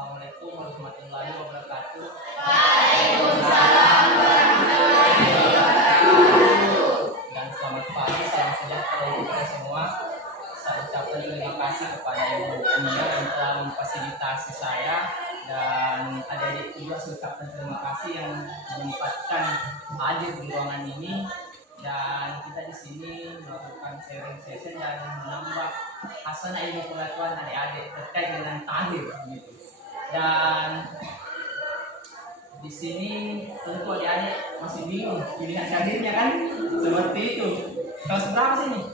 Assalamualaikum warahmatullahi wabarakatuh. Waalaikumsalam warahmatullahi wabarakatuh. Dan selamat pagi, salam sejahtera untuk kita semua. Saya ucapkan terima kasih kepada Ibu Mia yang telah memfasilitasi saya, dan adik-adik juga saya ucapkan terima kasih yang menyempatkan hadir di ruangan ini. Dan kita di sini melakukan sharing session dan menambah hasanah ilmu pengetahuan adik-adik terkait dengan tahdir gitu. Dan di sini tentu adik-adik masih bingung pilihan tahdirnya kan, seperti itu. Kelas berapa sih nih?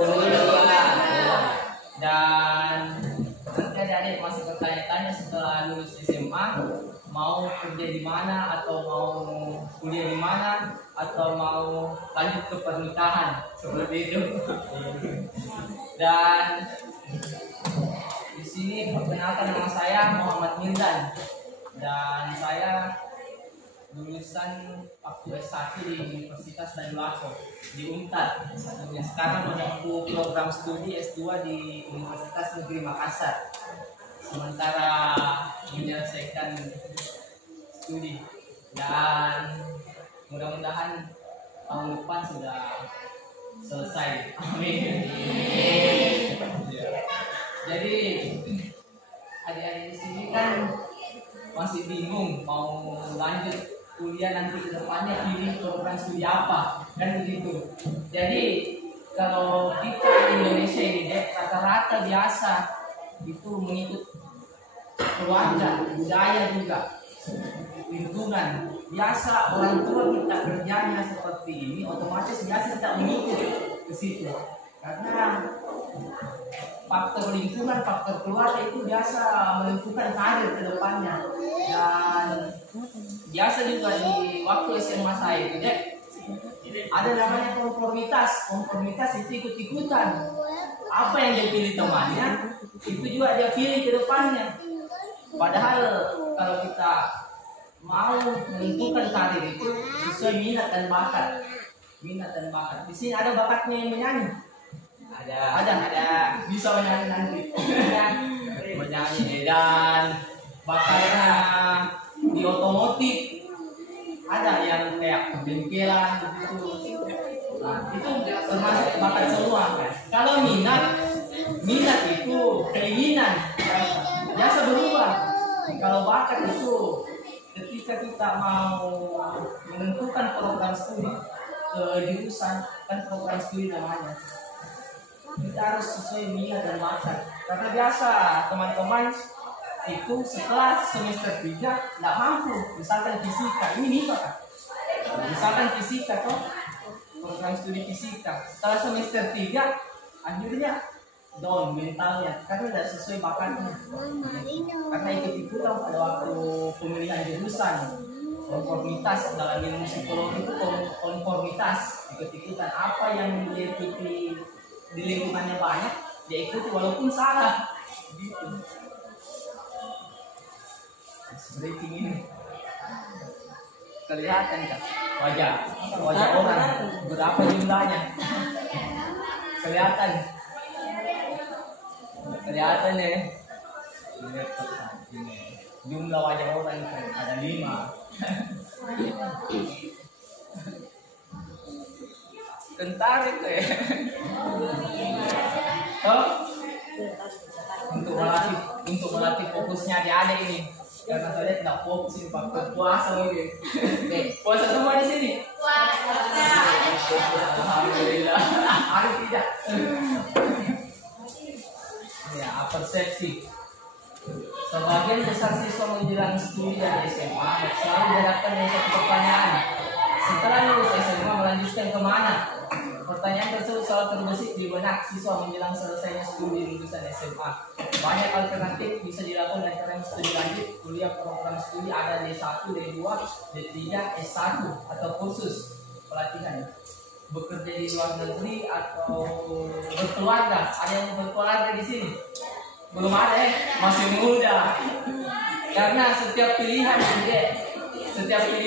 10. Dan nanti adik-adik masih bertanya-tanya setelah lulus SMA mau kerja di mana, atau mau kuliah di mana, atau mau lanjut ke pernikahan, seperti itu. Dan di sini perkenalkan, nama saya Muhammad Mirdan, dan saya lulusan waktu S1 di Universitas Dadulaco di Untar. Sekarang menempuh program studi S2 di Universitas Negeri Makassar, sementara menyelesaikan studi, dan mudah-mudahan tahun depan sudah selesai. Amin. Jadi adik-adik di sini kan masih bingung mau lanjut kuliah nanti ke depannya, pilih program studi apa, kan begitu. Jadi kalau kita di Indonesia ini rata-rata biasa itu mengikut keluarga, budaya juga, lingkungan. Biasa orang tua kita kerjanya seperti ini, otomatis biasa kita mengikut ke situ. Karena faktor lingkungan, faktor keluarga itu biasa menentukan karir ke depannya. Dan biasa juga di waktu SMA saya itu ada namanya konformitas. Konformitas itu ikut-ikutan. Apa yang dia pilih temannya, itu juga dia pilih ke depannya. Padahal kalau kita mau menentukan karir itu sesuai minat dan bakat. Minat dan bakat. Di sini ada bakatnya yang menyanyi. Ada. Bisa menyanyi nanti. Menyanyi. Dan bakatnya di otomotif. Ada yang kayak pembengkelan gitu. Nah, itu termasuk bakat semua. Kalau minat itu keinginan. Biasa berubah. Kalau bakat itu ketika kita mau menentukan program studi ke jurusan, kan program studi namanya, kita harus sesuai minat dan bakat. Karena biasa teman-teman itu setelah semester 3 nggak mampu, misalkan fisika, ini MIPA kan, misalkan fisika toh, program studi fisika, setelah semester 3 akhirnya down mentalnya karena tidak sesuai bakatnya. Karena ikut-ikutan pada waktu pemilihan jurusan, konformitas dalam ilmu psikologi itu konformitas, ikut-ikutan apa yang dia ikuti di lingkungannya banyak dia ikuti walaupun salah gitu. Breaking ini kelihatan kan wajah orang berapa jumlahnya, kelihatan ya. Jumlah wajah orang itu ada 5. Tentara itu ya. Untuk melatih fokusnya adik-adik ini. Karena saya tidak fokus ini faktor puasa ini. Puasa semua di sini. Puasa. Alhamdulillah. Hari tidak. Ya, persepsi. Sebagian besar siswa menjelang studi dari SMA selalu dihadapkan dengan satu pertanyaan. Setelah lulus SMA melanjutkan kemana? Pertanyaan tersebut selalu terbesit di benak siswa menjelang selesainya studi lulusan SMA. Banyak alternatif bisa dilakukan antara studi lanjut, kuliah program studi ada D1, D2, D3, S1 atau kursus pelatihan. Bekerja di luar negeri atau berkeluarga. Ada yang berkeluarga di sini? Belum ada ya? Masih muda. Karena setiap pilihan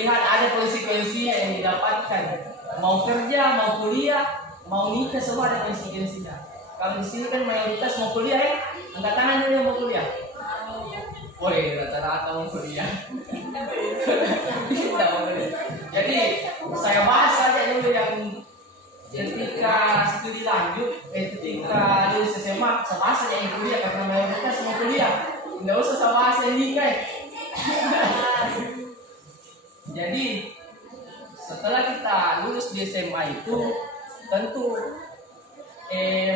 ada konsekuensinya yang didapatkan. Mau kerja, mau kuliah, mau nikah, semua ada konsekuensinya. Kalau di sini kan mayoritas mau kuliah ya, angkat tangan dulu yang mau kuliah. Woi, rata-rata mau kuliah. Tidak mau kuliah. Jadi saya bahas saja dulu yang ketika studi lanjut, ketika lulus SMA, saya bahas saja yang kuliah karena mayoritas mau kuliah. Tidak usah saya bahas yang nikah. Jadi setelah kita lulus di SMA itu tentu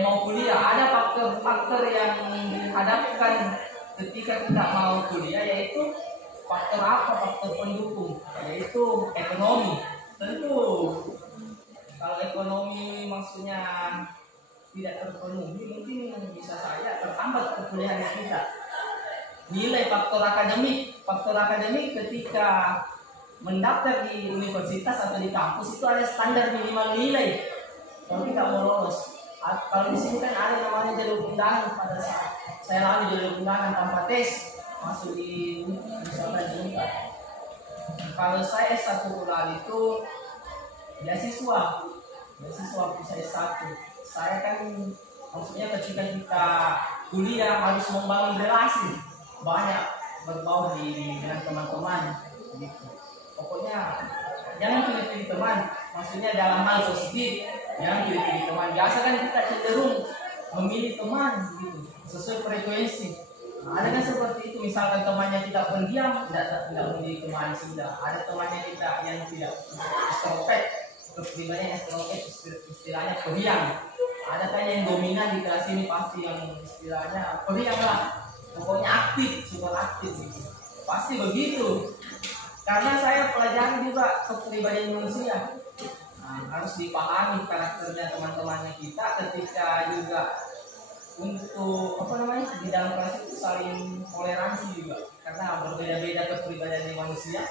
mau kuliah ada faktor-faktor yang dihadapkan ketika kita mau kuliah, yaitu faktor apa? Faktor pendukung, yaitu ekonomi. Tentu kalau ekonomi maksudnya tidak terpenuhi, mungkin bisa saja terhambat perkuliahan kita. Nilai faktor akademik ketika mendaftar di universitas atau di kampus itu ada standar minimal nilai kalau tidak mau lolos. Kalau di sini kan ada namanya jalur undangan, pada saat saya lalu jalur undangan tanpa tes masuk di misalkan juga. Kalau saya S1 ulang itu beasiswa saya S1. Saya kan maksudnya ketika kita kuliah harus membangun relasi banyak, berbaur dengan teman-teman gitu. Pokoknya jangan pilih-pilih teman, maksudnya dalam hal positif. Yang pilih teman, biasa kan kita cenderung memilih teman gitu sesuai frekuensi. Nah, ada kan seperti itu, misalkan temannya kita pendiam, tidak memilih teman sudah. Ada temannya kita yang tidak extrovert, kepribadiannya extrovert, istilahnya periang. Ada kan yang dominan di kelas ini pasti yang istilahnya periang lah, pokoknya aktif, super aktif gitu. Pasti begitu. Karena saya pelajari juga kepribadian manusia. Nah, harus dipahami karakternya teman-temannya kita ketika juga untuk di dalam kelas itu saling toleransi juga, karena berbeda-beda kepribadian manusia,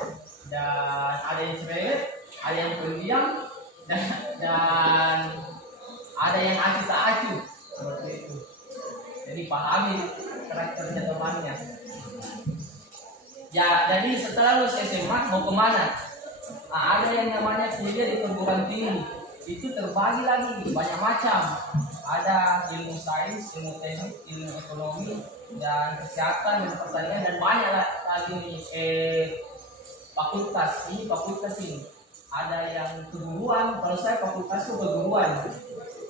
dan ada yang cerewet, ada yang pendiam, dan ada yang acuh tak acuh seperti itu. Jadi pahami karakternya temannya. Ya, jadi setelah lulus SMA mau kemana? Nah, ada yang namanya kuliah di perguruan tinggi. Itu terbagi lagi banyak macam. Ada ilmu sains, ilmu teknik, ilmu ekonomi, dan kesehatan, dan pertanian, dan banyak lagi nih fakultas. Ini fakultas ini. Ada yang keguruan. Kalau saya fakultas itu keguruan.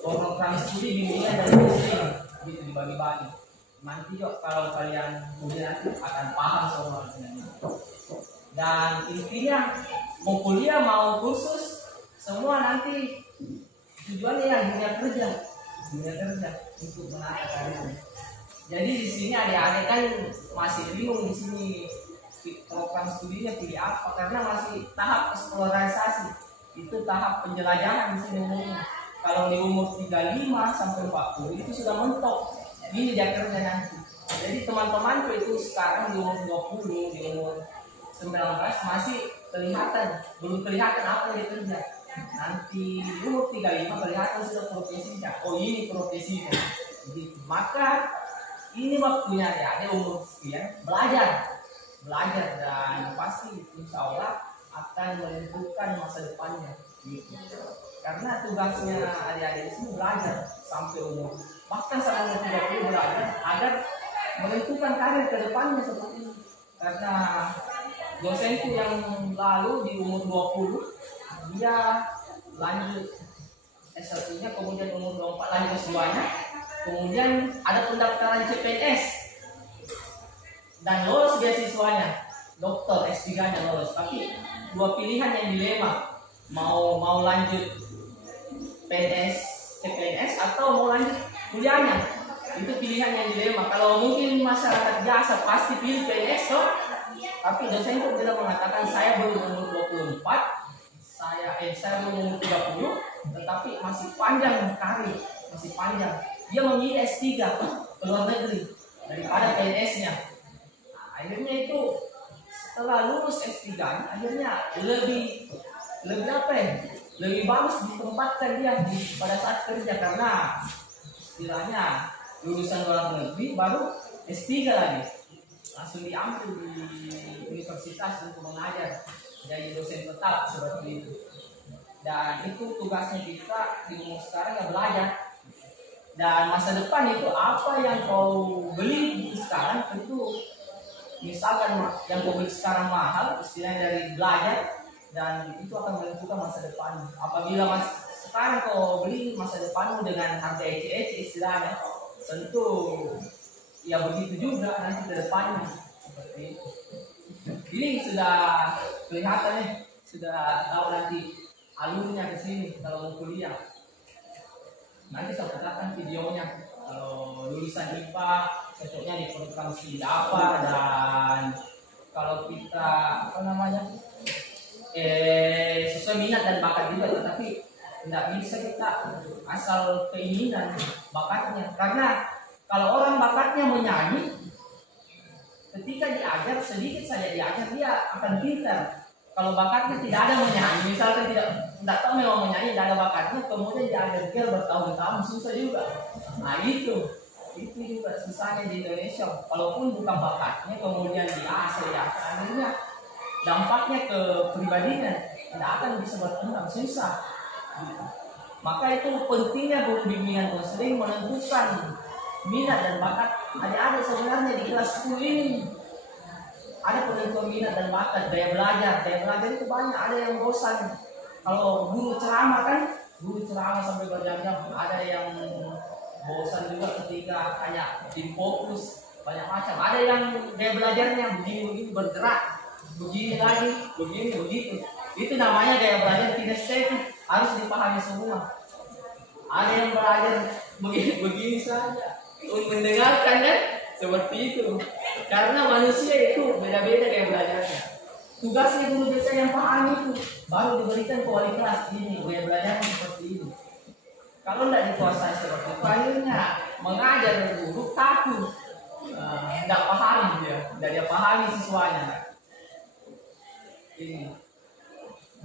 Program studi dimulai dari sini, gitu dibagi-bagi. Nanti juga kalau kalian kuliah akan paham soalnya. Dan intinya mau kuliah mau kursus semua nanti tujuannya yang dunia kerja untuk menata karir. Jadi di sini adik-adik kan masih bingung di sini program studinya pilih apa, karena masih tahap eksplorasi, itu tahap penjelajahan di sini umumnya. Kalau di umur 35 sampai 40 itu sudah mentok, ini dia kerja nanti. Jadi teman-temanku itu sekarang di umur 20, di umur 19 masih belum kelihatan apa yang dikerja. Nanti umur 35 kelihatan sudah profesinya. Oh, ini profesinya. Jadi, maka ini waktunya ya, umur sekian belajar, dan pasti insya Allah akan menentukan masa depannya. Gitu. Karena tugasnya adik-adik di sini belajar sampai umur, bahkan sampai umur 30 belajar agar menentukan karir ke depannya seperti ini. Karena dosenku yang lalu di umur 20 dia lanjut S1-nya, kemudian umur 24 lanjut S2-nya, kemudian ada pendaftaran CPNS dan lolos beasiswanya, dokter S3-nya lolos. Tapi dua pilihan yang dilema, mau lanjut PNS CPNS atau mau lanjut kuliahnya, itu pilihan yang dilema. Kalau mungkin masyarakat biasa pasti pilih PNS toh. Tapi dosenku tidak mengatakan saya belum umur 24, saya belum umur 30, tetapi masih panjang karir, masih panjang. Dia memilih S3 ke luar negeri daripada PNS-nya. Nah, akhirnya itu setelah lulus S3 akhirnya lebih bagus ditempatkan dia pada saat kerja, karena istilahnya lulusan luar negeri baru S3 lagi. Langsung diambil di universitas untuk mengajar jadi dosen tetap seperti itu. Dan itu tugasnya kita di umur sekarang ya belajar. Dan masa depan itu apa yang kau beli sekarang itu, misalnya misalkan yang kau beli sekarang mahal, istilahnya dari belajar, dan itu akan menentukan masa depan. Apabila sekarang kau beli masa depanmu dengan harga ece-ece istilahnya, tentu ya begitu juga nanti ke depannya seperti itu. Ini sudah kelihatan nih, sudah tahu nanti alurnya ke sini kalau mau kuliah. Nanti saya katakan videonya. Kalau lulusan IPA cocoknya di program studi apa, dan kalau kita sesuai minat dan bakat juga, tetapi tidak bisa kita asal keinginan bakatnya, karena kalau orang bakatnya menyanyi, ketika diajar sedikit saja diajar dia akan pintar. Kalau bakatnya tidak ada menyanyi, misalkan tidak tahu memang menyanyi, tidak ada bakatnya, kemudian diajar dia bertahun-tahun, susah juga. Nah itu juga susahnya di Indonesia. Walaupun bukan bakatnya, kemudian diasah ya, akhirnya dampaknya ke pribadinya tidak akan bisa berkembang, susah. Maka itu pentingnya guru bimbingan konseling menentukan minat dan bakat adik-adik. Sebenarnya di kelas 10 ini ada penentuan minat dan bakat, daya belajar itu banyak. Ada yang bosan kalau guru ceramah kan, guru ceramah sampai berjam-jam. Ada yang bosan juga ketika hanya tim fokus, banyak macam. Ada yang daya belajarnya begini bergerak, begini lagi, begini begitu. Itu namanya daya belajar kinestetik, harus dipahami semua. Ada yang belajar begini saja, mendengarkan kan, seperti itu. Karena manusia itu beda-beda daya belajarnya. Tugasnya guru BK yang paham itu, baru diberikan ke wali kelas ini daya belajarnya seperti itu. Kalau tidak dikuasai seperti itu, akhirnya mengajar guru takut, tidak paham dia pahami siswanya. Ini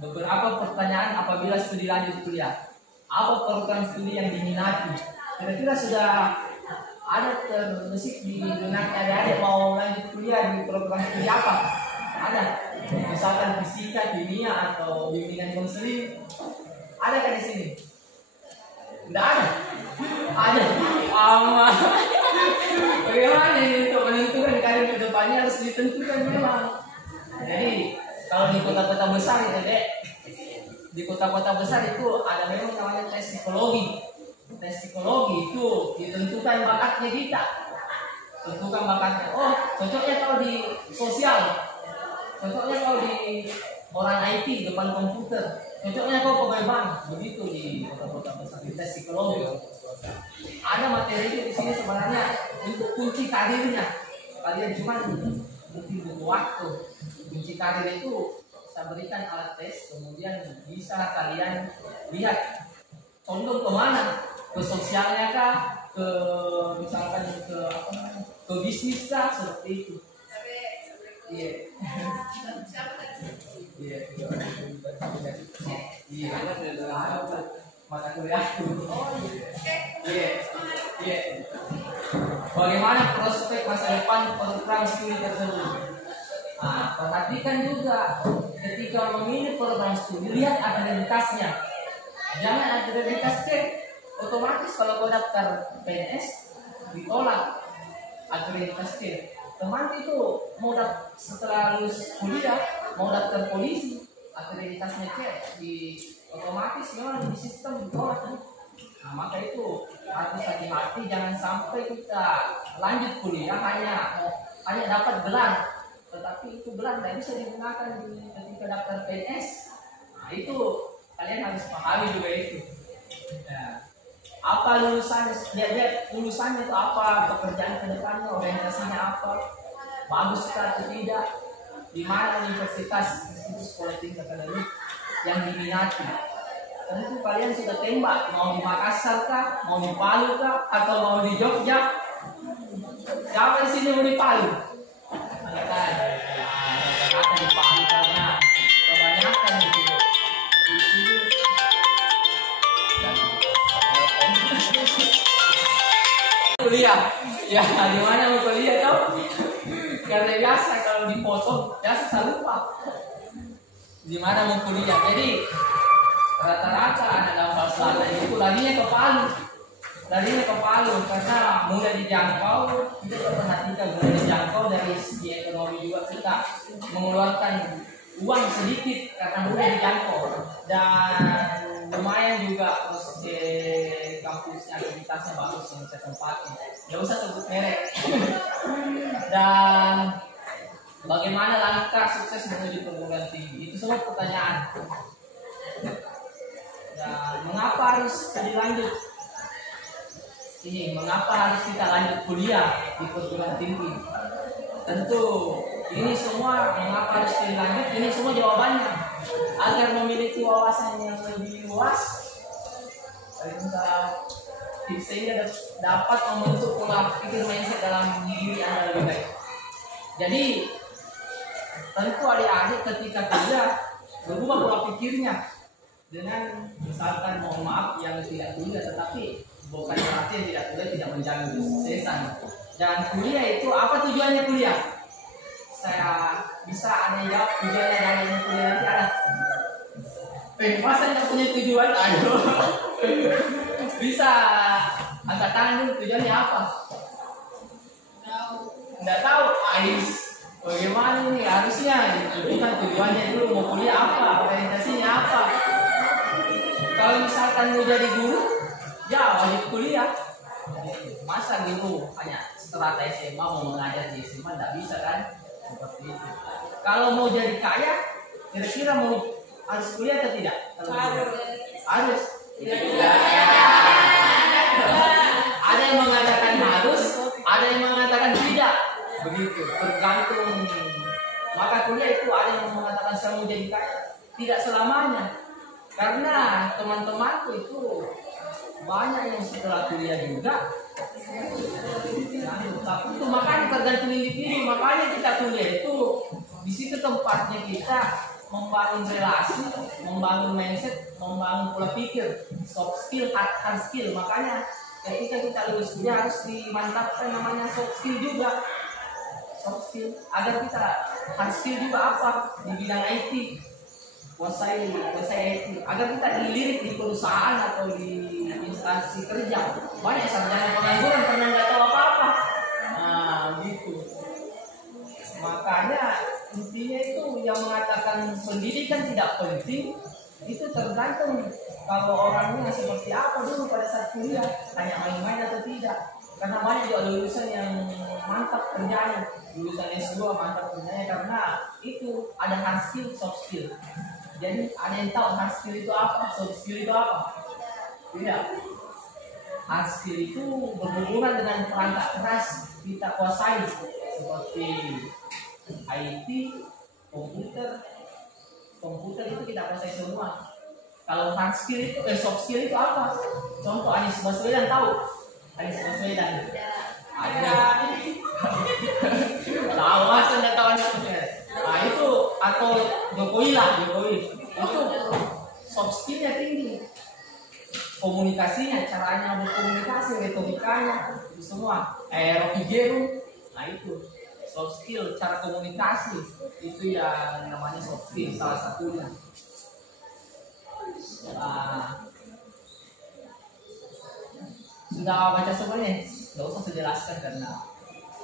beberapa pertanyaan apabila studi lanjut kuliah. Apa program studi yang diminati? Kira-kira sudah ada terbesit di benak adik-adik mau lanjut kuliah di program studi apa? Ada. Misalkan fisika, kimia, atau bimbingan konseling. Ada kan di sini? Tidak ada. Ada. Aman. Bagaimana ini untuk menentukan karir ke depannya harus ditentukan memang. Jadi kalau di kota-kota besar itu di kota-kota besar itu ada memang namanya tes psikologi. Tes psikologi itu ditentukan bakatnya kita. Tentukan bakatnya. Oh, cocoknya kau di sosial. Cocoknya kau di orang IT depan komputer. Cocoknya kau pegawai bank. Begitu di kota-kota besar di tes psikologi. Ada materi itu di sini sebenarnya untuk kunci karirnya. Kalian cuma mungkin butuh waktu. Kunci karir itu saya berikan alat tes, kemudian bisa kalian lihat condong kemana, ke sosialnya kah, ke misalkan ke bisnis kah, seperti itu. Iya. Iya. Mata kuliahku. Iya. Bagaimana prospek masa depan program studi tersebut? Nah, perhatikan juga ketika memilih program studi, lihat akreditasinya. Jangan akreditas C. Otomatis kalau kau daftar PNS ditolak akreditas C. Teman itu mau setelah lulus kuliah mau daftar polisi, akreditasnya C, di otomatis memang di sistem ditolak. Nah, maka itu harus hati-hati, jangan sampai kita lanjut kuliah hanya dapat gelar, tetapi itu gelar tidak bisa digunakan ketika daftar PNS. Nah, itu kalian harus pahami juga itu. Ya. Apa lulusannya, lihat lulusannya itu apa, pekerjaan kedepannya, orientasinya apa, bagus atau tidak, di mana universitas, institut sekolah tinggi akademik yang diminati. Tentu kalian sudah tembak, mau di Makassar kah, mau di Palu kah, atau mau di Jogja. Siapa di sini mau di Palu? Angkatan. Akan di Palu karena kebanyakan di sini. Kuliah, ya di mana mau kuliah tau? Karena biasa kalau dipotong, biasa saya lupa. Di mana mau kuliah? Jadi rata-rata anak Dampal Selatan itu larinya ke Palu. Larinya ke Palu karena mudah dijangkau. Kita perhatikan mudah dijangkau dari segi ekonomi juga kita mengeluarkan uang sedikit karena mudah dijangkau dan lumayan juga kampusnya aktivitasnya bagus yang saya tempati. Nggak usah sebut merek. Dan bagaimana langkah sukses menuju perguruan tinggi? Itu semua pertanyaan. Dan mengapa harus studi lanjut? Ini mengapa harus kita lanjut kuliah di perguruan tinggi? Tentu ini semua mengapa harus studi lanjut? Ini semua jawabannya agar memiliki wawasan yang lebih luas. Sehingga dapat membentuk pola pikir mindset dalam diri Anda lebih baik. Jadi tentu adik-adik ketika kerja berubah pola pikirnya dengan misalkan mohon maaf yang tidak kuliah, tetapi bukan berarti yang tidak kuliah tidak menjamin kesuksesan. Dan kuliah itu apa tujuannya kuliah? Saya bisa ada jawab tujuannya dari kuliah nanti ada. Masa nggak punya tujuan? Ayo. Bisa angkat tangan dulu, tujuannya apa? Nggak tahu. Ais, bagaimana nih harusnya? Bukan tujuannya dulu mau kuliah apa? Orientasinya apa? Kalau misalkan mau jadi guru, ya wajib kuliah. Masa gitu hanya setelah SMA mau mengajar di SMA nggak bisa kan? Seperti itu. Kalau mau jadi kaya, kira-kira mau harus kuliah atau tidak? Harus. Ada yang mengatakan harus, ada yang mengatakan tidak. Begitu, tergantung. Maka kuliah itu ada yang mengatakan saya mau jadi kaya, tidak selamanya. Karena teman-temanku itu banyak yang setelah kuliah juga. Tapi itu makanya tergantung individu. Makanya kita kuliah itu di situ tempatnya kita membangun relasi, membangun mindset, membangun pola pikir, soft skill, hard skill. Makanya ketika kita lulus kuliah harus dimantapkan namanya soft skill juga. Soft skill agar kita hard skill juga apa di bidang IT, kuasai IT agar kita dilirik di perusahaan atau di instansi kerja. Banyak sarjana pengangguran pernah nggak tahu apa-apa. Nah gitu. Makanya intinya itu yang mengatakan pendidikan tidak penting itu tergantung kalau orangnya seperti apa dulu pada saat kuliah, hanya main-main atau tidak. Karena banyak juga lulusan yang mantap kerjanya, lulusan S2 mantap kerjanya karena itu ada hard skill, soft skill. Jadi ada yang tahu hard skill itu apa, soft skill itu apa? Tidak. Hard skill itu berhubungan dengan perangkat keras kita kuasai seperti IT, komputer itu kita kuasai semua. Kalau hard skill itu, soft skill itu apa? Contoh Anies Baswedan tahu? Anies Baswedan. Ada. Tahu masa nggak tahu Anies Baswedan? Nah itu atau Jokowi itu soft skillnya tinggi. Komunikasinya, caranya berkomunikasi, retorikanya itu semua. Rocky Gerung, nah itu. Soft skill, cara komunikasi itu yang namanya soft skill salah satunya. Sudah baca semuanya? Nggak usah saya jelaskan karena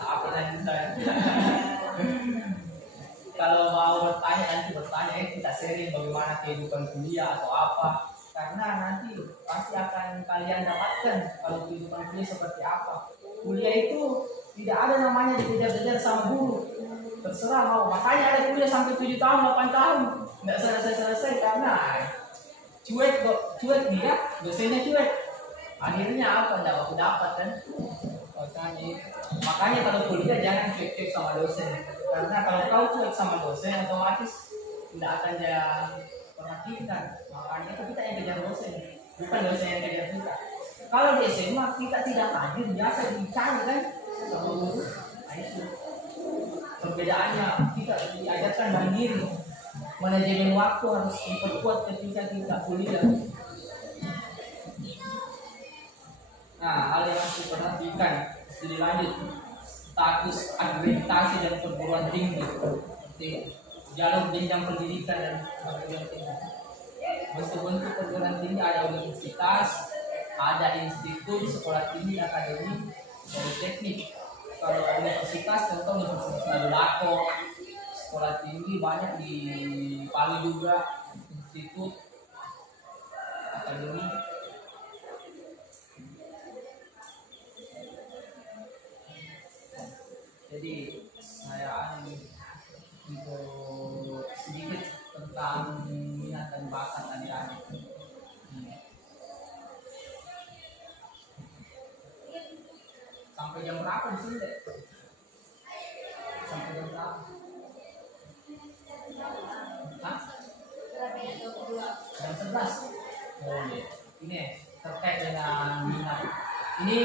apa lagi saya. Kalau mau bertanya nanti bertanya, kita sharing bagaimana kehidupan kuliah atau apa. Karena nanti pasti akan kalian dapatkan kalau kehidupan kuliah seperti apa. Kuliah itu tidak ada namanya dikejar-kejar sama guru. Terserah mau. Makanya ada kuliah sampai 7 tahun, 8 tahun. Nggak selesai-selesai karena cuek dia, dosennya cuek. Akhirnya apa? Nggak aku dapat kan? Makanya kalau kuliah jangan cuek-cuek sama dosen. Karena kalau kau cuek sama dosen otomatis tidak akan perhatikan. Makanya itu kita yang kejar dosen, bukan dosen yang kejar kita. Kalau di SMA kita tidak hadir, biasa dicari kan sama guru. Nah itu perbedaannya, kita diajarkan mandiri. Manajemen waktu harus diperkuat ketika kita kuliah. Nah, hal yang harus diperhatikan studi lanjut, status akreditasi dan perguruan tinggi, jalur jenjang pendidikan dan perguruan tinggi. Bentuk-bentuk perguruan tinggi ada universitas, ada institut, sekolah tinggi, akademi, politeknik. Kalau universitas contoh Universitas Nadulako, sekolah tinggi banyak di Palu juga, institut akademi. Jadi saya untuk sedikit tentang minat dan bakat adik-adik. Sampai jam berapa di sini, Dek? Sampai jam berapa? Hah? Jam 11. Oh iya. Ini terkait dengan minat. Ini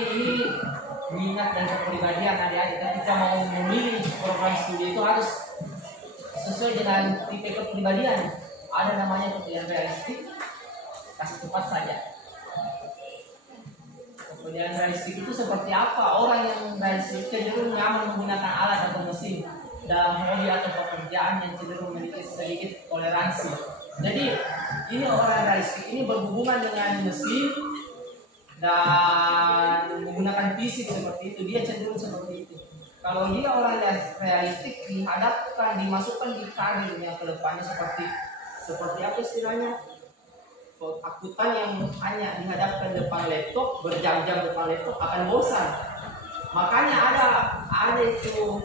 minat dan kepribadian adik-adik. Ketika mau memilih program studi itu harus sesuai dengan tipe kepribadian. Ada namanya yang realistik, kasih cepat saja. Kepribadian realistik itu seperti apa? Orang yang realistik cenderung nyaman menggunakan alat atau mesin dalam hobi atau pekerjaan yang cenderung memiliki sedikit toleransi. Jadi ini orang realistik ini berhubungan dengan mesin dan menggunakan fisik seperti itu. Dia cenderung seperti itu. Kalau dia orang realistik dihadapkan, dimasukkan di karirnya ke depannya seperti apa istilahnya? Akuntan yang hanya dihadapkan depan laptop, berjam-jam depan laptop akan bosan. Makanya ada itu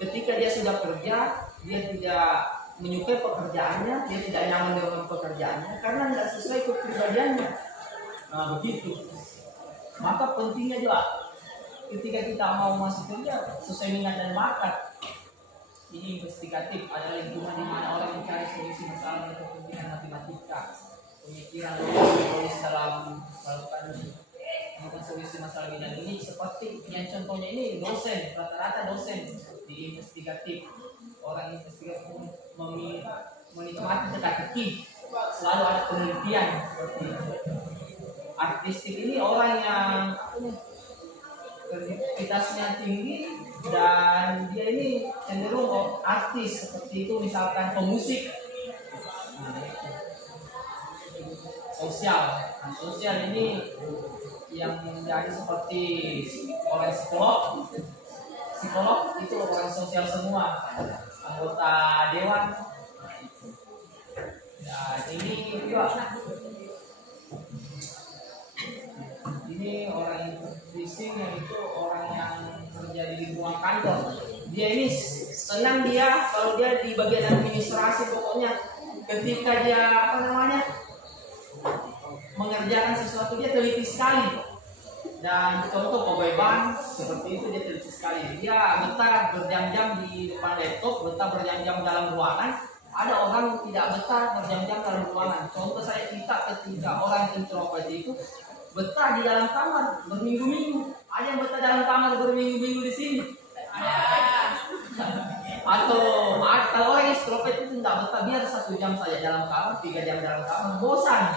ketika dia sudah kerja, dia tidak menyukai pekerjaannya, dia tidak nyaman dengan pekerjaannya karena tidak sesuai kepribadiannya. Nah begitu. Maka pentingnya juga ketika kita mau masuk kerja sesuai minat dan bakat. Ini investigatif, ada lingkungan di mana orang mencari solusi masalah dengan kepentingan matematika, pemikiran logis dalam melakukan solusi masalah bidang ini. Seperti yang contohnya ini dosen, rata-rata dosen di investigatif. Orang investigatif menikmati teka-teki, selalu ada penelitian seperti itu. Artistik ini orang yang kreativitasnya tinggi dan dia ini cenderung artis seperti itu, misalkan pemusik. Sosial ini yang menjadi seperti orang psikolog itu orang sosial semua, anggota dewan. Nah ini juga ini orang leasing yang itu orang yang kerja di lingkungan kantor. Dia ini senang dia kalau dia di bagian administrasi, pokoknya ketika dia mengerjakan sesuatu dia teliti sekali. Dan contoh pegawai bank seperti itu, dia teliti sekali. Dia betah berjam-jam di depan laptop, betah berjam-jam dalam ruangan. Ada orang yang tidak betah berjam-jam dalam ruangan. Contoh saya ketika orang introvert itu betah di dalam kamar berminggu-minggu. Ada yang betah dalam kamar berminggu-minggu di sini. Atau kalau orang extrovert itu tidak betah, biar 1 jam saja dalam kamar, 3 jam dalam kamar, bosan.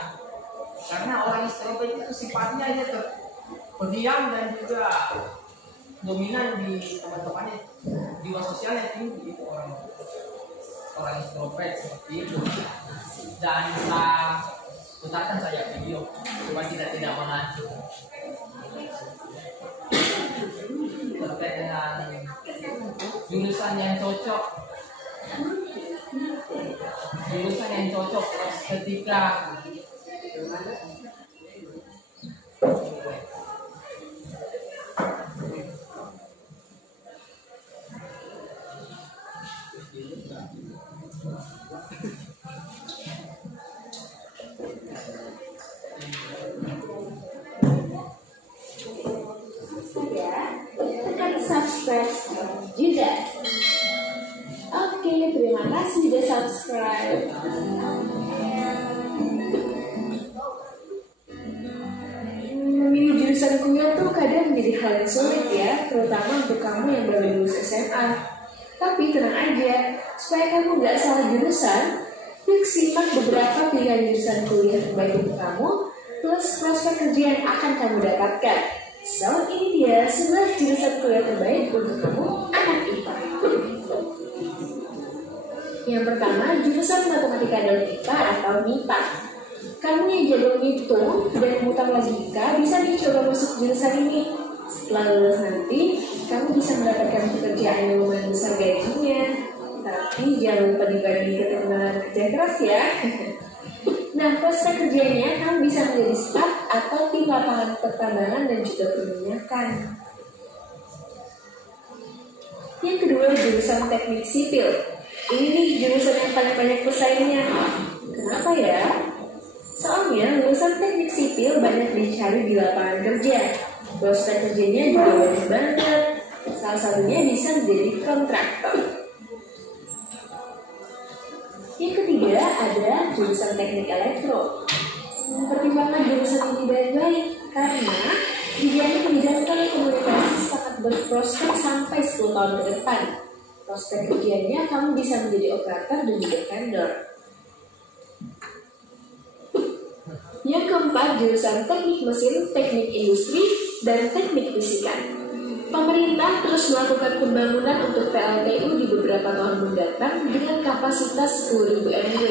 Karena orang extrovert itu sifatnya dia pendiam dan juga dominan di teman-temannya, jiwa sosialnya tinggi. Itu orang extrovert seperti itu. Dan putarkan saja video supaya tidak mengantuk. Terkait dengan jurusan yang cocok ketika subscribe juga. Oke, terima kasih sudah subscribe. Memilih jurusan kuliah tuh kadang menjadi hal yang sulit ya, terutama untuk kamu yang baru lulus SMA. Tapi tenang aja, supaya kamu nggak salah jurusan, yuk simak beberapa pilihan jurusan kuliah terbaik untuk kamu, plus prospek kerja yang akan kamu dapatkan. So, ini dia 11 jurusan kuliah terbaik untuk kamu anak IPA. Yang pertama, jurusan Matematika dan IPA atau MIPA. Kamu yang jago ngitung dan memutar logika bisa dicoba masuk jurusan ini. Setelah lulus nanti, kamu bisa mendapatkan pekerjaan yang lumayan besar gajinya. Tapi jangan lupa dibagi keterampilan kerja keras ya. Nah, prospek kerjanya kamu bisa menjadi staf atau tim lapangan pertambangan dan juga perminyakan. Yang kedua, jurusan teknik sipil. Ini nih jurusan yang paling banyak pesaingnya. Kenapa ya? Soalnya lulusan teknik sipil banyak dicari di lapangan kerja. Prospek kerjanya juga banyak banget. Salah satunya bisa menjadi kontraktor. Yang ketiga ada jurusan teknik elektro. Pertimbangan jurusan ini baik-baik karena dijamin di bidang telekomunikasi sangat berprospek sampai 10 tahun ke depan. Prospek kerjanya kamu bisa menjadi operator dan juga vendor. Yang keempat, jurusan teknik mesin, teknik industri, dan teknik fisika. Pemerintah terus melakukan pembangunan untuk PLTU di beberapa tahun mendatang dengan kapasitas 10.000 MW.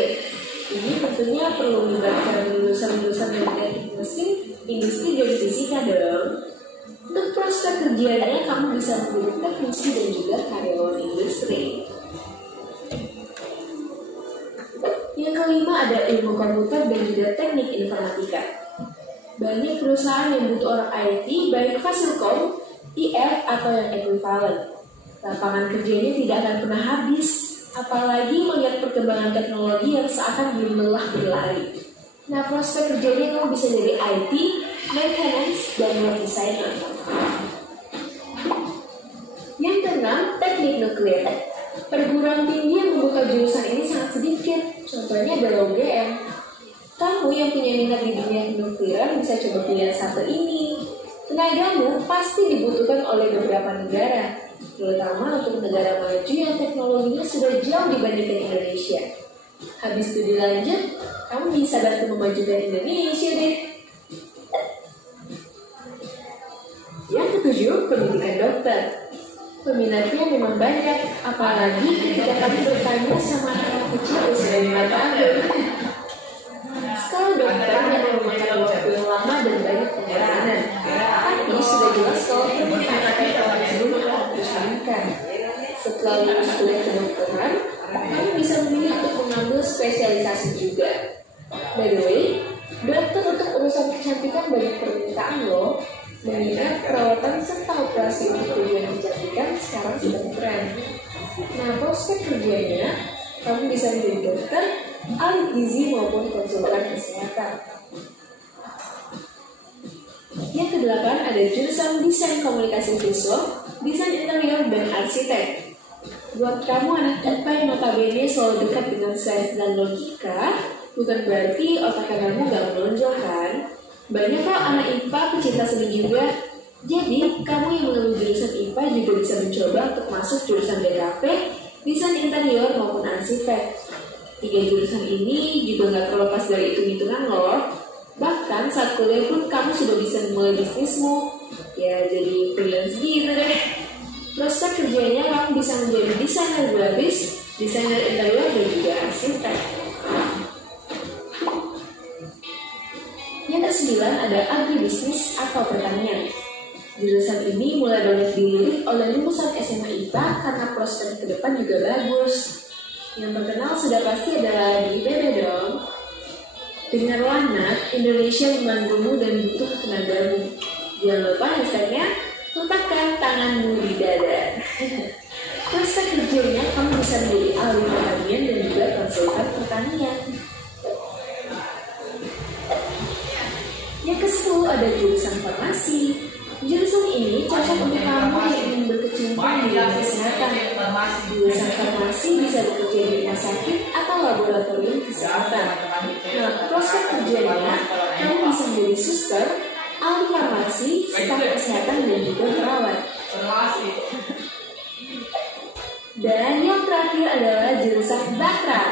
Ini tentunya perlu melibatkan lulusan-lulusan dari teknik mesin, industri, dan fisika dong. Untuk prospek kerjanya, kamu bisa menjadi teknisi dan juga karyawan industri. Yang kelima ada ilmu komputer dan juga teknik informatika. Banyak perusahaan yang butuh orang IT, baik Fasilkom, IF, atau yang ekuivalen. Lapangan kerjanya tidak akan pernah habis, apalagi melihat perkembangan teknologi yang seakan belum lelah berlari. Nah, prospek kerjanya kamu bisa jadi IT, maintenance, dan web designer. Yang keenam, teknik nuklir. Perguruan tinggi yang membuka jurusan ini sangat sedikit. Contohnya adalah UGM. Kamu yang punya minat di dunia nuklir bisa coba pilihan satu ini. Tenagamu pasti dibutuhkan oleh beberapa negara, terutama untuk negara maju yang teknologinya sudah jauh dibandingkan Indonesia. Habis studi lanjut, kamu bisa bantu memajukan Indonesia deh. Yang ketujuh, pendidikan dokter. Peminatnya memang banyak, apalagi ketika kamu bertanya sama anak kecil usia 5 tahun. Sekolah dokter memang memakan waktu yang lama dan banyak pengorbanan. Tapi sudah jelas kalau pendidikan tersebut harus meningkat. Setelah lulus kuliah kedokteran, kamu bisa memilih untuk mengambil spesialisasi juga. By the way, dokter untuk urusan kecantikan banyak permintaan loh. Mengingat perawatan serta operasi untuk tujuan kecantikan sekarang sedang tren. Nah, prospek kerjanya, kamu bisa menjadi dokter, ahli gizi maupun konsultan kesehatan. Yang kedelapan ada jurusan desain komunikasi visual, desain interior, dan arsitek. Buat kamu anak IPA yang notabene selalu dekat dengan sains dan logika, bukan berarti otak kamu gak menonjol kan? Banyak kok anak IPA pecinta seni juga. Jadi, kamu yang mengambil jurusan IPA juga bisa mencoba untuk masuk jurusan DKV, desain interior maupun arsitek. 3 jurusan ini juga gak terlepas dari hitung-hitungan loh. Bahkan saat kuliah pun kamu sudah bisa memulai bisnismu. Ya, jadi freelance gitu deh. Prospek kerjanya kamu bisa menjadi desainer grafis, desainer interior, dan juga arsitek. Yang kesembilan ada agribisnis atau pertanian. Jurusan ini mulai banyak dilirik oleh lulusan SMA IPA karena prospek ke depan juga bagus. Yang terkenal sudah pasti adalah di IPB dong. Dengarlah Nat, Indonesia membantumu dan butuh tenagamu. Jangan lupa hashtagnya, letakkan tanganmu di dada. Prospek kerjanya kamu bisa menjadi ahli pertanian dan juga konsultan pertanian. Yang ke-10 ada jurusan farmasi. Jurusan ini cocok untuk kamu yang ingin berkecimpung di bidang kesehatan. Jurusan farmasi bisa bekerja di rumah sakit atau laboratorium kesehatan. Nah, prospek kerjanya, kamu bisa menjadi suster, ahli farmasi, staf kesehatan, dan juga perawat. Dan yang terakhir adalah jurusan Batra.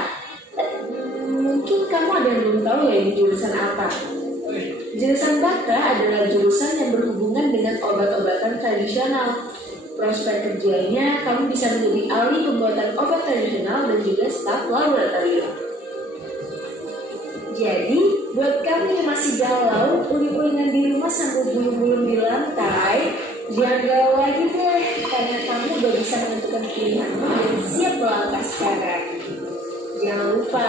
Mungkin kamu ada yang belum tahu ya ini jurusan apa. Jurusan Batra adalah jurusan yang berhubungan dengan obat-obatan tradisional. Prospek kerjanya, kamu bisa menjadi ahli pembuatan obat tradisional dan juga staf laboratorium. Jadi, buat kamu yang masih galau, uling-ulingan di rumah sambil bulu-bulu di lantai, jangan galau lagi deh, karena kamu udah bisa menentukan pilihanmu dari siap melangkah sekarang. Jangan lupa,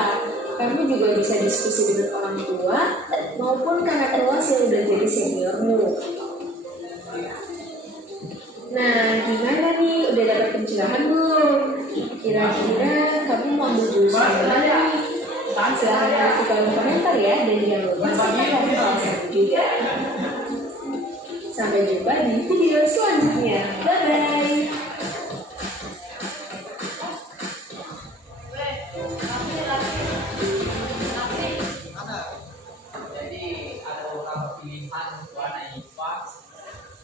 kamu juga bisa diskusi dengan orang tua maupun kakak kelas yang udah jadi seniormu. Nah, gimana nih? Udah dapat pencerahan belum? Kira-kira kamu mau ambil jurusan mana nih? Silahkan kasih kolom komentar ya, dan jangan lupa subscribe channel juga. Sampai jumpa di video selanjutnya. Bye-bye.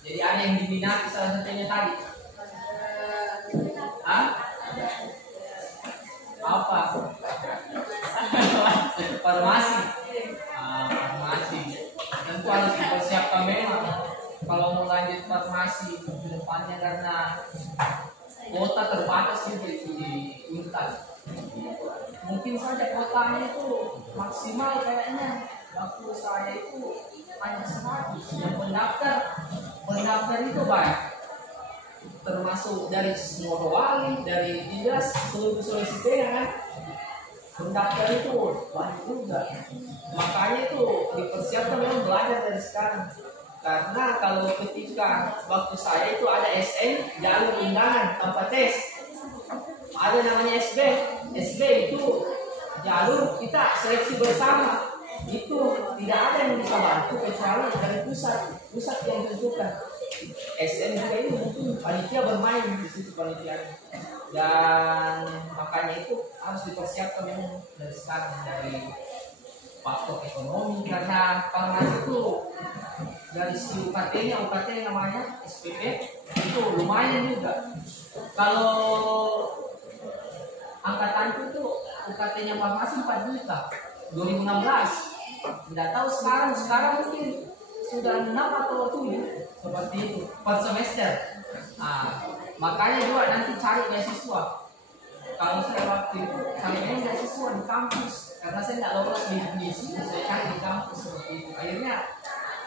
Jadi ada yang diminati salah satunya tadi. Hah? Apa? Farmasi. Farmasi. Tentu harus dipersiapkan memang kalau mau lanjut farmasi ke depannya, karena kuota terbatas juga itu di Unpad. Mungkin saja kuotanya itu maksimal kayaknya. Waktu saya itu hanya 100 yang pendaftar itu banyak, termasuk dari Morowali, dari Inggris, seluruh Sulawesi Tengah kan. Pendaftar itu banyak juga, makanya itu dipersiapkan memang belajar dari sekarang. Karena kalau ketika waktu saya itu ada SN jalur undangan tanpa tes, ada namanya SB itu jalur kita seleksi bersama. Itu tidak ada yang bisa bantu kecuali dari pusat yang tentukan. SN juga ini mungkin panitia bermain di situ panitia, dan makanya itu harus dipersiapkan memang dari sekarang, dari faktor ekonomi, karena farmasi itu dari si UKT namanya SPP itu lumayan juga. Kalau angkatan itu UKT-nya farmasi 4 juta 2016. Tidak tahu sekarang mungkin sudah 6 atau 7 seperti itu per semester. Makanya juga nanti cari beasiswa. Kalau saya waktu itu cari beasiswa di kampus, karena saya tidak lolos di sini, saya cari di kampus seperti itu. Akhirnya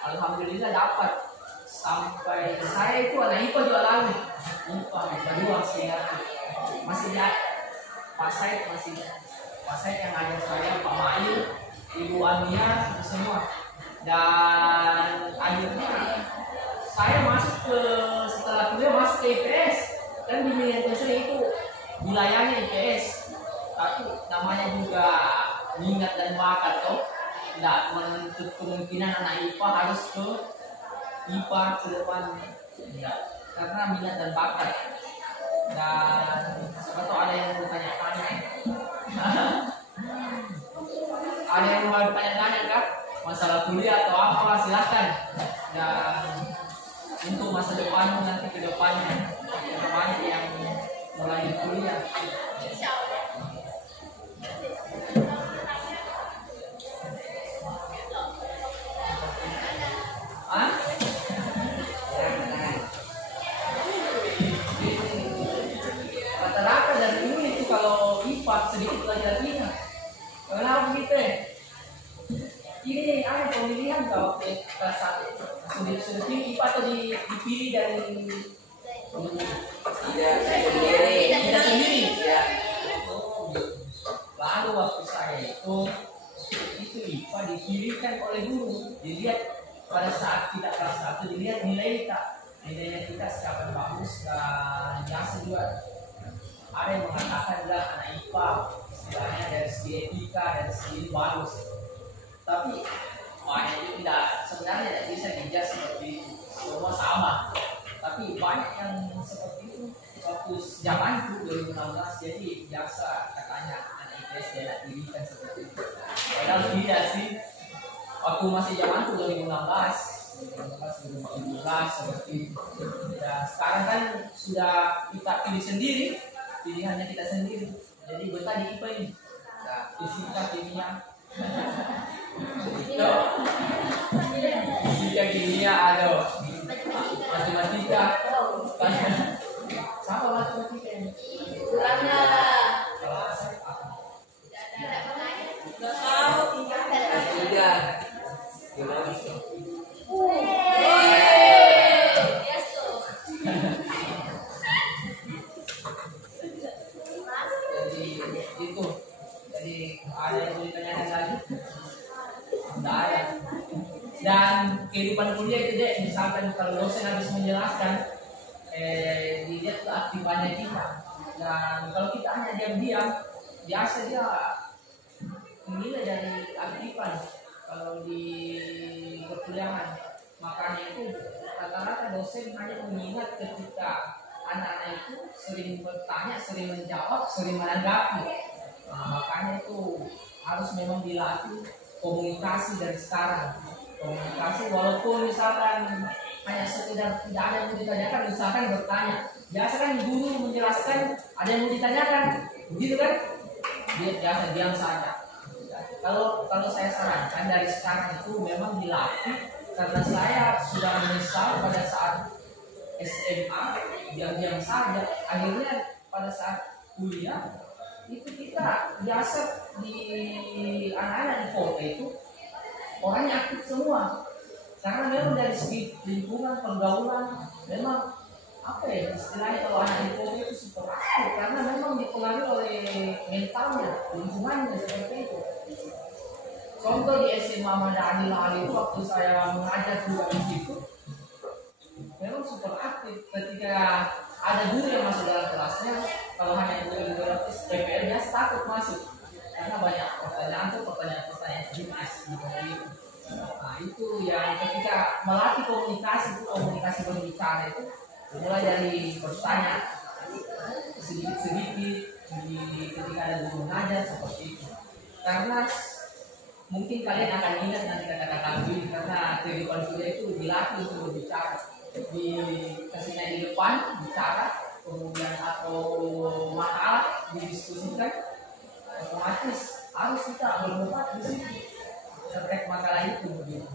alhamdulillah dapat. Sampai saya itu anak IPA juga lagi, IPA kedua saya masih lihat Pak Said yang ajar saya, Pak Mail, Ibu Amia, itu semua. Dan akhirnya saya setelah kuliah masuk ke IPS, dan di Indonesia itu wilayahnya IPS, tapi namanya juga minat dan bakat toh. Tidak menutup kemungkinan anak IPA harus ke IPA ke depannya, ya, karena minat dan bakat. Dan atau ada yang mau tanya-tanya? Ada yang mau tanya-tanya kah? Masalah kuliah atau apa, silakan. Dan untuk masa depan nanti ke depannya yang mulai kuliah. Rata-rata dari dulu itu kalau IPA sedikit lagi-laginya. Kenapa begitu ya? Ini ada pemilihan kalau kelas 1 sudah tinggi IPA atau dipilih dari tidak sendiri. Ya. Lalu waktu saya itu IPA dipilihkan oleh guru. Dilihat pada saat kita kelas 1 dilihat nilainya kita secara bagus dan biasa juga. Ada yang mengatakan adalah anak IPA istilahnya dari segi etika, dari segi bagus. Tapi banyak juga tidak, sebenarnya tidak bisa dijudge seperti itu. Semua sama. Tapi banyak yang seperti itu waktu zaman itu 2016, jadi biasa katanya anak IPS tidak dirikan seperti itu. Padahal tidak sih. Waktu masih zaman itu 2017 seperti itu. Ya, sekarang kan sudah kita pilih sendiri, pilihannya kita sendiri. Jadi betah di IPA ini. Nah, fisika, kimia. Fisika, kimia, ada matematika. Sama matematika ini. Kurangnya kehidupan kuliah itu deh, misalkan kalau dosen habis menjelaskan, dilihat keaktifannya kita. Dan kalau kita hanya diam-diam, biasa dia menilai dari aktifan kalau di perkuliahan. Makanya itu rata-rata dosen hanya mengingat ketika anak-anak itu sering bertanya, sering menjawab, sering menanggapi. Makanya itu harus memang dilatih komunikasi dari sekarang. Komunikasi walaupun misalkan hanya sekedar tidak ada yang mau ditanyakan, misalkan bertanya. Biasa kan guru menjelaskan, ada yang mau ditanyakan, begitu kan? Dia biasa diam saja. Kalau saya sarankan dari sekarang itu memang dilatih, karena saya sudah menyesal pada saat SMA diam-diam saja. Akhirnya pada saat kuliah itu kita biasa di anak-anak di kota itu orangnya aktif semua. Karena memang dari segi lingkungan pergaulan memang apa ya istilahnya, kalau anak di kota itu super aktif karena memang dipengaruhi oleh mentalnya, lingkungannya seperti itu. Contoh di SMA Madani Lali itu waktu saya mengajar juga di situ, memang super aktif. Ketika ada guru yang masuk dalam kelasnya, kalau hanya guru gratis PPL dia takut masuk karena banyak pertanyaan jurnas seperti itu. Nah itu yang ketika melatih komunikasi berbicara itu mulai dari bertanya sedikit-sedikit ketika ada guru mengajar seperti itu. Karena mungkin kalian akan ingat nanti kata-kata ini, karena kehidupan kuliah itu dilatih untuk berbicara, dikasihnya di depan bicara, kemudian atau masalah didiskusikan, otomatis harus kita berdebat di situ terkait makalah itu begitu.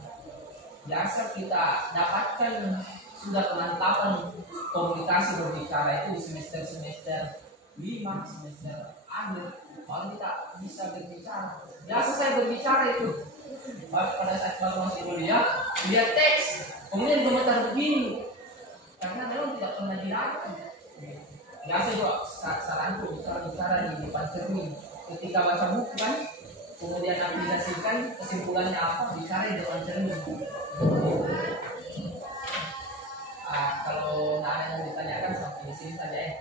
Biasa kita dapatkan sudah kemantapan komunikasi berbicara itu di semester 5, semester akhir, baru kita bisa berbicara. Biasa saya berbicara itu pada saat baru masih kuliah, lihat teks, kemudian komentar begini, karena memang tidak pernah dilatih. Biasa juga saranku bicara di depan cermin. Ketika baca buku kan, kemudian aplikasikan kesimpulannya apa, bicara di depan cermin. Kalau nggak ada yang ditanyakan sampai di sini saja ya.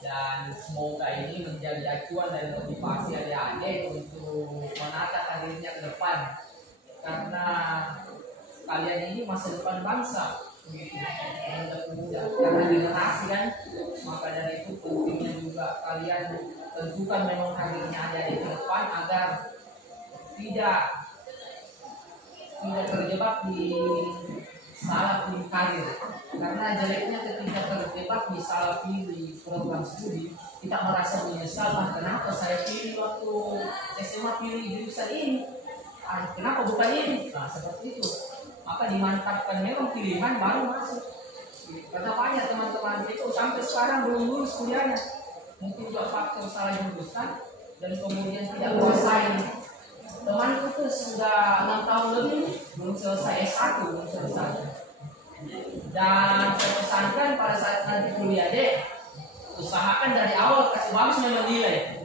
Dan semoga ini menjadi acuan dan motivasi adik-adik untuk menata karirnya ke depan, karena kalian ini masa depan bangsa begitu, karena generasi kan. Maka dari itu pentingnya juga kalian tentukan memang karirnya adik-adik ke depan agar tidak terjebak di salah pilih karir. Karena jeleknya ketika terjebak di salah pilih program studi, kita merasa menyesal, kenapa saya pilih waktu SMA pilih jurusan ini, kenapa bukan ini. Nah seperti itu. Maka dimantapkan memang pilihan baru masuk. Karena banyak teman-teman itu sampai sekarang belum lulus kuliahnya, mungkin juga faktor salah jurusan dan kemudian tidak kuasain. Temanku tuh sudah 6 tahun lebih belum selesai S1, belum selesai. Dan saya pesankan pada saat nanti kuliah deh, usahakan dari awal kasih bagus memang nilai.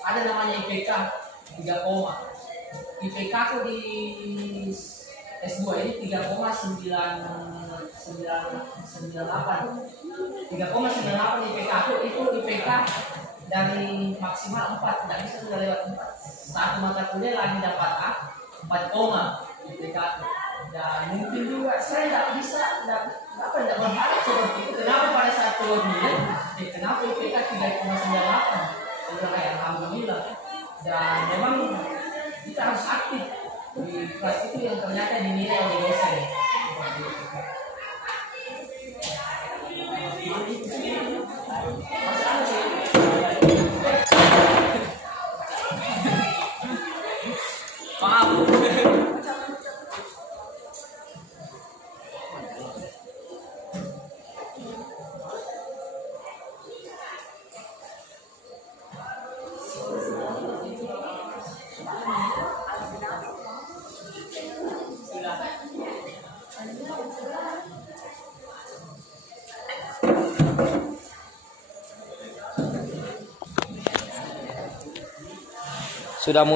Ada namanya IPK 3, IPK aku di S2 ini 3,998. 3,98 IPK aku itu IPK dari maksimal 4, tidak bisa sudah lewat 4. Satu mata kuliah lagi dapat A 4, IPK. Dan mungkin juga saya tidak bisa tidak berharap seperti itu. Kenapa pada saat keluar nilai, kenapa IPK 3,98? Saya alhamdulillah. Dan memang kita harus aktif di kelas itu yang ternyata dinilai oleh dosen. Masih ada sih. Maaf. Sudah